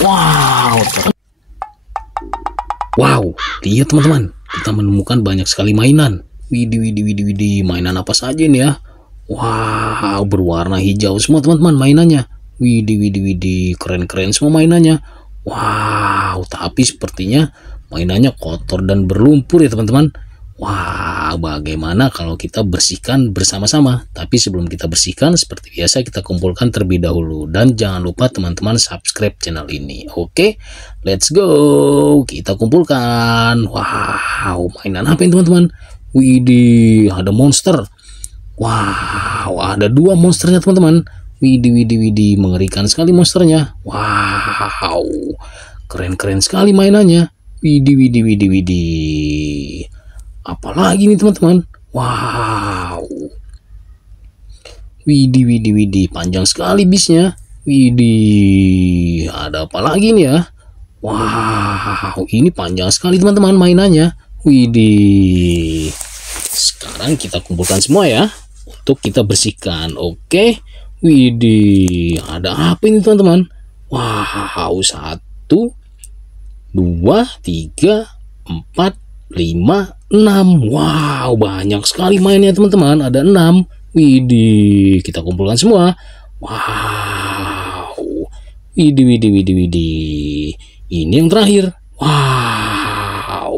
Wow, wow, lihat teman-teman, kita menemukan banyak sekali mainan. Widih, widih, widih, widih, mainan apa saja ini ya? Wow, berwarna hijau semua teman-teman mainannya. Widih, widih, widih, keren-keren semua mainannya. Wow, tapi sepertinya mainannya kotor dan berlumpur ya teman-teman. Wah, bagaimana kalau kita bersihkan bersama-sama? Tapi sebelum kita bersihkan, seperti biasa kita kumpulkan terlebih dahulu. Dan jangan lupa teman-teman subscribe channel ini. Oke, let's go. Kita kumpulkan. Wow, mainan apa ini teman-teman? Widih, ada monster. Wow, ada 2 monsternya teman-teman. Widih, widih, widih, mengerikan sekali monsternya. Wow, keren-keren sekali mainannya. Widih, widih, widih, widih. Apalagi nih teman-teman. Wow, widih, widih, widih, panjang sekali bisnya. Widih, ada apa lagi nih ya? Wow, ini panjang sekali teman-teman mainannya. Widih, sekarang kita kumpulkan semua ya untuk kita bersihkan. Oke, widih, ada apa ini teman-teman? Wow, 1, 2, 3, 4, 5, 6. Wow, banyak sekali mainnya teman-teman. Ada 6. Widih, kita kumpulkan semua. Wow, widih, widih, widih, widih. Ini yang terakhir. Wow,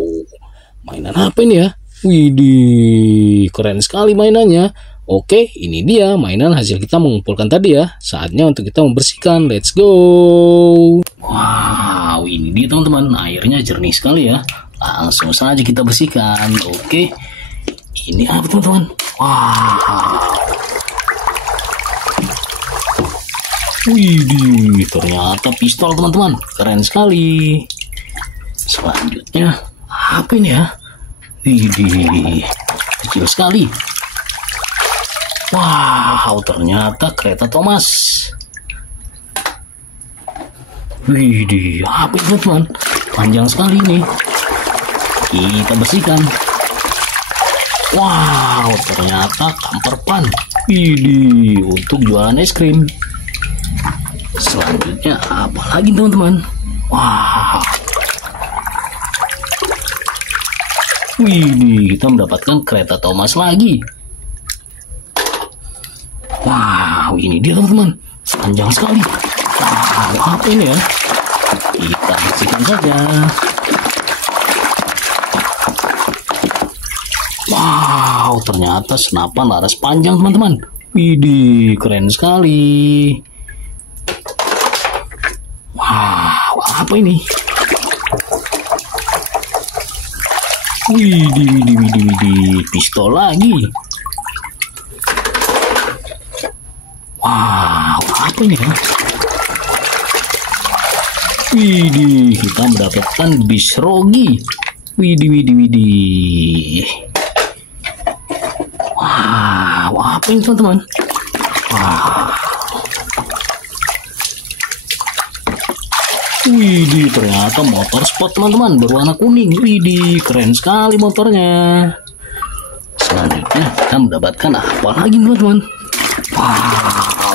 mainan apa ini ya? Widih, keren sekali mainannya. Oke, ini dia mainan hasil kita mengumpulkan tadi ya. Saatnya untuk kita membersihkan. Let's go. Wow, ini dia teman-teman. Airnya jernih sekali ya. Langsung saja kita bersihkan. Oke, ini apa teman-teman? Wow, widih, ternyata pistol teman-teman. Keren sekali. Selanjutnya apa ini ya? Widih, kecil sekali. Wow, ternyata kereta Thomas. Widih, apa ini teman-teman? Panjang sekali nih. Kita bersihkan. Wow, ternyata kamper pan. Widih, untuk jualan es krim. Selanjutnya apa lagi teman-teman? Wow, widih, kita mendapatkan kereta Thomas lagi. Wow, ini dia teman-teman. Panjang sekali. Wow, apa ini ya? Kita bersihkan saja. Wow, ternyata senapan laras panjang teman-teman. Widih, keren sekali. Wow, apa ini? Widih, widih, widih, widih, pistol lagi. Wow, apa ini ya? Widih, kita mendapatkan bis Rogi. Widih, widih, widih. Wow, apa ini teman-teman? Wow, widih, ternyata motor sport teman-teman berwarna kuning. Widih, keren sekali motornya. Selanjutnya kita mendapatkan apa lagi teman-teman? Wow,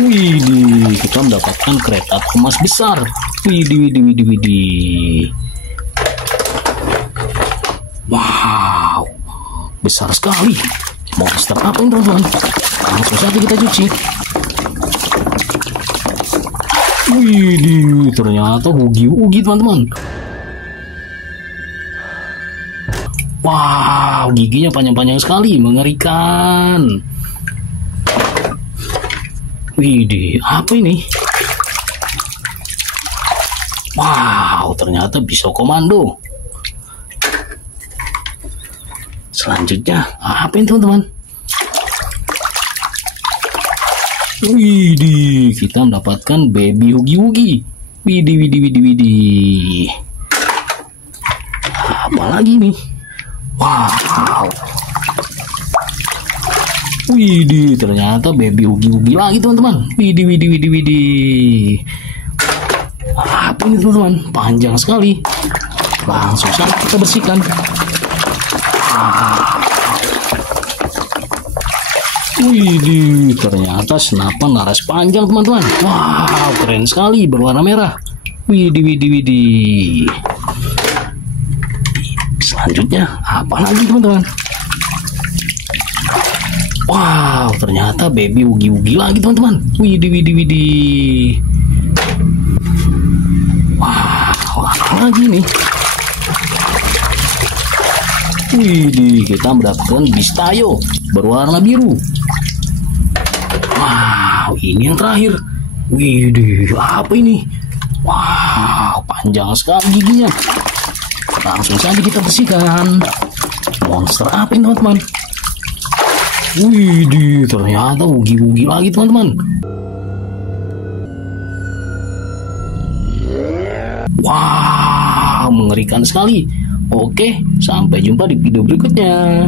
widih, kita mendapatkan kereta Thomas besar. Widih, widih, widih, widih. Wow, besar sekali. Monster apa ini teman-teman? Langsung saja kita cuci. Widih, ternyata Hugi-Wugi teman-teman. Wow, giginya panjang-panjang sekali, mengerikan. Widih, apa ini? Wow, ternyata Bisok Komando. Selanjutnya, apa ini teman-teman? Widih, kita mendapatkan baby Hugi-Wugi. Widih, widih, widih, widih. Apa lagi nih? Wow, widih, ternyata baby Hugi-Wugi lagi teman-teman. Widih, widih, widih, widih. Apa ini teman-teman? Panjang sekali. Langsung saja kita bersihkan. Widih, ternyata senapan laras panjang teman-teman. Wow, keren sekali, berwarna merah. Widih, widih, widih. Selanjutnya, apa lagi teman-teman? Wow, ternyata baby wugi-wugi lagi teman-teman. Widih, widih, widih. Wow, apa lagi nih? Widih, kita mendapatkan Bistayo berwarna biru. Wow, ini yang terakhir. Widih, apa ini? Wow, panjang sekali giginya. Langsung saja kita bersihkan. Monster apa ini teman-teman? Widih, ternyata wugi-wugi lagi teman-teman. Wow, mengerikan sekali. Oke, sampai jumpa di video berikutnya.